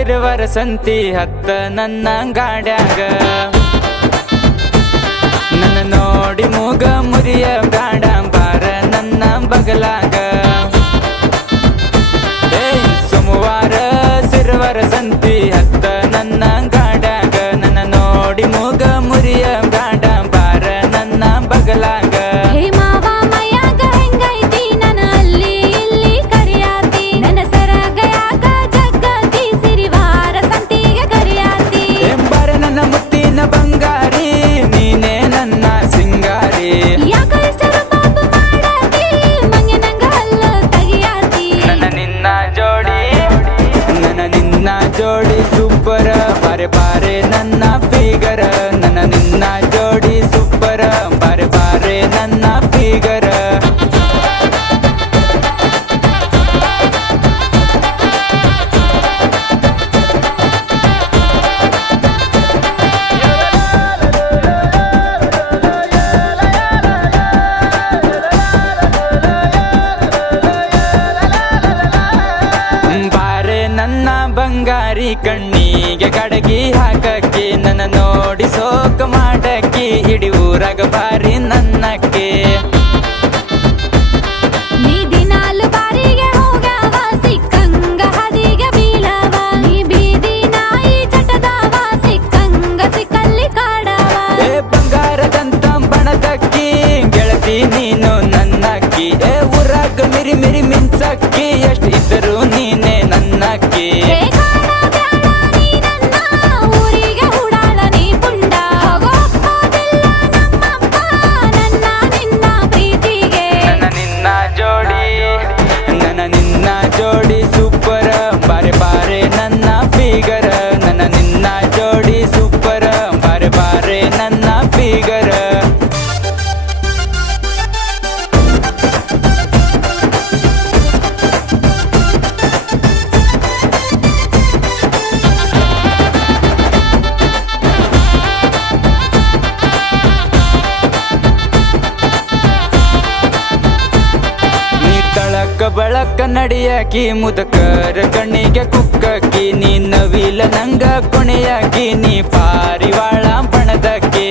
ಸಿರುವರ ಸಂತಿ ಹತ್ತ ನನ್ನ ಗಾಡ್ಯಾಗ ನನ್ನ ನೋಡಿ ಮೂಗ ಮುರಿಯ ಬ್ಯಾಡ ಬಾರ ನನ್ನ ಬಗಲಾಗ ಸೋಮವಾರ ಸಿರುವರ ಸಂತಿ ಹತ್ತ ನನ್ನ ಗಾಡ್ಯಾಗ ನನ್ನ ನೋಡಿ ಮೂಗ ಮುರಿಯ ಬ್ಯಾಡ ಬಾರ ನನ್ನ ಬಗಲಾಗ ಜೋಡಿ ಸೂಪರ ಬಾರೆ ಬಾರೆ ನನ್ನ ಫಿಗರ ನನ್ನ ನಿನ್ನ ಜೋಡಿ ಸೂಪರ ಬಾರೆ ಬಾರೆ ನನ್ನ ಫಿಗರ ನನ್ನ ಬಂಗಾರಿ ಕಣ್ಣಿಗೆ ಕಡಗಿ ಹಾಕಕ್ಕೆ ನನ್ನ ನೋಡಿ ಸೋಕ ಮಾಡಕ್ಕೆ ಇಡೀ ಊರಾಗ ಬಾರಿ ನನ್ನಕ್ಕೆ ನೀ ದಿನಾಲು ಬಾರಿಗೆ ಹೋಗವ ಸಿಕ್ಕಂಗ ಹದಿಗೆ ಬೀಳವ ನೀ ಬೀದಿ ನಾಯಿ ಚಟದವ ಸಿಕ್ಕಂಗ ಸಿಕ್ಕಲ್ಲಿ ಕಾಡವ ಬಂಗಾರದಂತ ಬಣದಕ್ಕಿ ಗೆಳತಿ ನೀನು ನನ್ನಕ್ಕಿ ಊರಾಗ ಮಿರಿ ಮಿರಿ ಮಿಂಚಕ್ಕಿ ಎಷ್ಟು ಇದ್ದರು ನೀನೆ ನನ್ನಕ್ಕಿ ಜೋಡಿ ಸೂಪರ ಬಾರೆ ಬಾರೆ ನನ್ನ ಫಿಗರ ನನ್ನ ನಿನ್ನ ಜೋಡಿ ಸೂಪರ ಬಾರೆ ಬಾರೆ ನನ್ನ ಫಿಗರ ಬಳಕ ನಡಿಯಾಕಿ ಮುದಕರ ಕಣ್ಣಿಗೆ ಕುಕ್ಕಕ್ಕಿ ನೀ ನವಿಲ ನಂಗ ಕೊನೆಯಾಕಿ ನೀ ಪಾರಿವಾಳ ಬಣದಕ್ಕೆ